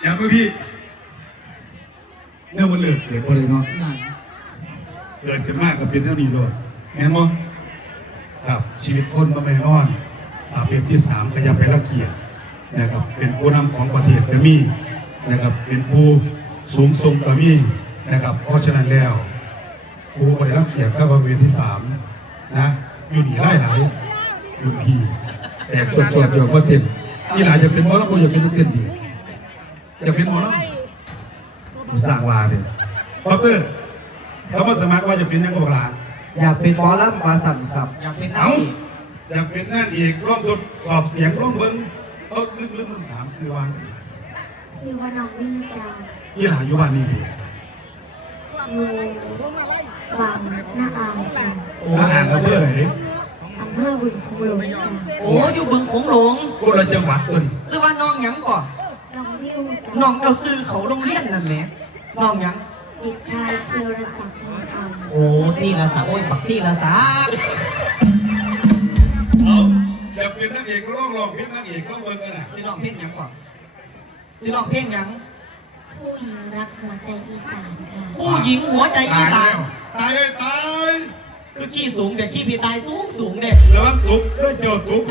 อย่างเมื่อพี่เนี่ยมันเลิกเกิดบ่เลยเนาะนั่นเกิดขึ้นมากกับเป็นเท่านี้ด้วยแม่นบ่ครับชีวิตคนบ่แม่นอนอ่าเป็นที่สามก็อยังไปละเกียดนะครับ เป็นผู้นำของประเทศก็มีนะครับ เป็นผู้สูงส่งก็มีนะครับ เพราะฉะนั้นแล้วผู้บริรักเกียรติก็บริเวณที่สามนะอยู่นี่ไล่หลายอยู่พี่แต่สวดสวดอยู่ว่าเต็มนี่หลายจะเป็นหมอลำก็อย่าเป็นนักเต้นดี อย่าเป็นหมอลำผู้สร้างวาเลยพอเตอร์เขามาสมัครว่าจะเป็นนักกบลาอยากเป็นหมอลำมาสั่งครับ อยากเป็นนักเอาอีกอยากเป็นนักเอกร้องทดสอบเสียงร้องเบิ้งเขาลึกๆมันถามซื้อวางชื่อว่าน้องวิ่งจ้ายี่หลาอยู่บ้านนี่พี่อยู่วังหน้าอายจ้าถ้าอ่านแล้วเพื่ออะไรดิอำเภอบึงคุงหลงจ้าโอ้อยู่บึงโขงหลงพวกเราจังหวัดตัวนี้ซื้อว่าน้องหยังก่อน น้องวิวจ้าน้องเอาซื้อเขาโรงเรียนนั่นแหละน้องหยัง เด็กชายเทียรศักดิ์ทองคโอ้ที่ละสาโอ้ยบักที่ละสาเอาอยากเป็นนักเอกร้องร้องเพลงนักเอกร้องเบิ้งกันนะสิร้องเพลงหยังก่อนสิร้องเพลงหยังำผู้หญิงรักหัวใจอีสานค่ะผู้หญิงหัวใจอีสานตายแล้วตายเลยคือขี้สูงเด็กขี้พีตายสูงสูงเด็กตายระวังตุกด้วยเจ้าตุก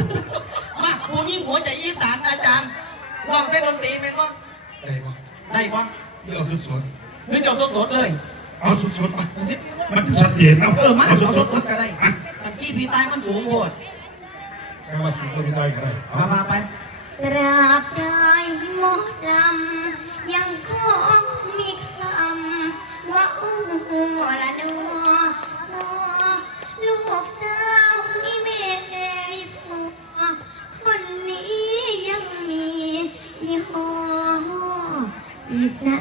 มาผู้หญิงหัวใจอีสานอาจารย์ ลองเส้นดนตรีเป็นว่าได้ปะได้ปะเดี๋ยวเอาสดหรือจะเอาสดๆเลยๆเอาสดๆมาสิมันจะชัดเจนเอาเออมาเอาเอาสสดดๆก็ได้อะแต่ขี้พีตายมันสูงโหดแค่ว่าสุดก็ไม่ได้ก็ได้เอามามาไปตราบใดหมดลำยังคงมีค อีสา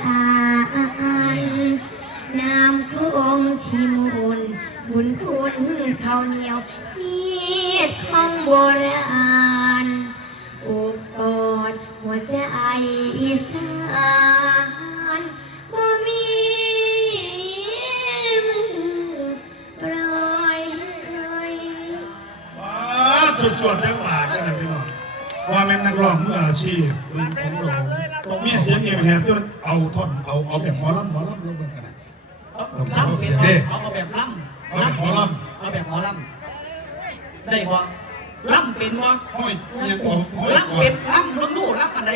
นน้ำคงชิมุนบุญคุณข้าวเหนียวมีดของโบราณอบกอดหัวใจอีสานบ่มีมือปล่อยเลยว้าสดๆจังหวะจังนั้นพี่น้องว่าแม่นนักร้องมืออาชีพของหลวง มีเสียงเงียบแหบจนเอาท่อนเอาเอาแบบหมอลำหมอลำลงเบิ่งกันนะเอาล่ำเป็นบ่เอาเอาแบบล่ำเอาแบบหมอลเอาแบบหมอล่ำได้บ่ล่ำเป็นบ่ห้อยเอียงออกห้อยล่ำเป็นล่ำเบิ่งดูล่ำอันใด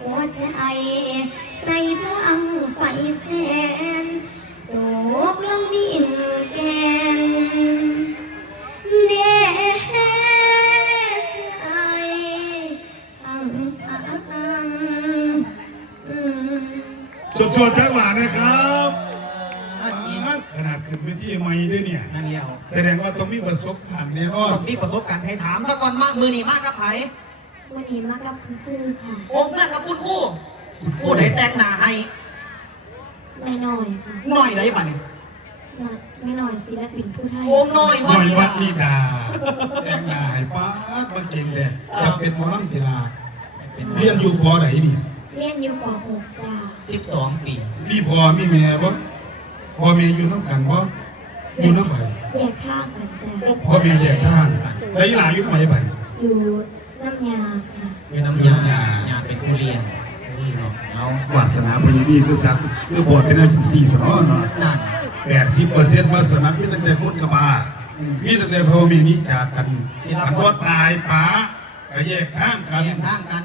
หัวใจ ใส่พลังไฟแสนตกลงดินแกนเดใจพังพังอืมสดๆจังหวะนะครับอันนี้ขนาดขึ้นเวทีใหม่ด้วยเนี่ย นั่นเดียวแสดงว่าต้องมีประสบการณ์แน่นอต้อนงมีประสบการณ์ให้ถามซะก่อนมากมือนี่มากกับไผ วันนี้มากับคุณครูค่ะ โอ้เพื่อนกับคุณครู่ผู้ใดแต่งหน้าให้แม่น้อยค่ะหน่อยได้ป่ะเนี่ยน้อยแม่น้อยศิลปินผู้ไทยโอ้น้อยหน่อยวัดนี่ดาแดงนายป้าดมาเก่งเลยจะเป็นหมอลำกีฬาเรียนอยู่พอไหนเนี่ยเรียนอยู่ป .6 จ้าสิบสองปี มีพ่อมีแม่บ่พ่อแม่อยู่น้ำกันบ่อยู่น้ำไผ่แยกข้างกันจ้าพ่อแม่แยกทางแต่ยีหลาอยู่ทำไมไผ่อยู่ น้ำยาค่ะเป็นน้ำยายาเป็นผู้เรียนเอาวาสนาพญานีคือสักคือบวชเป็นอาจังสี่ถนอเนาะนั่นแปดสิบเปอร์เซ็นต์วาสนามีตั้งแต่คนกบามีตั้งแต่พ่อแม่นี้จากกันขันว่าตายป๋าก็แยกทางกันแยกข้างกัน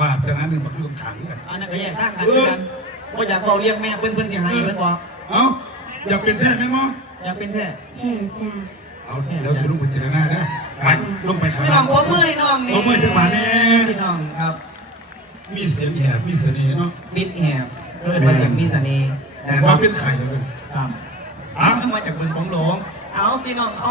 วาสนาหนึ่งมันคือขังกันอันนั้นก็แยกข้างกันเหมือนกันว่าอยากเราเรียกแม่เพื่อนเพื่อนเสียหายเพื่อนบอกเอ้าอยากเป็นแท้ไหมหมออยากเป็นแท้แท่จ้าเอาแล้วจะลงไปเจรนาได้ ไปลงไปข้างพี่น้ล่าองงหัวมือให้น้องนี่หัวมือจังหวะนี้พี่น้องครับมีเสียงแหบมีเสน่ห์เนาะบิดแหบเกิดมาเสียงมีเสน่ห์แต่ว่าเป็นไข่เลยครับ อะเอามาจากเมืองของหลวงเอาพี่น้องเอา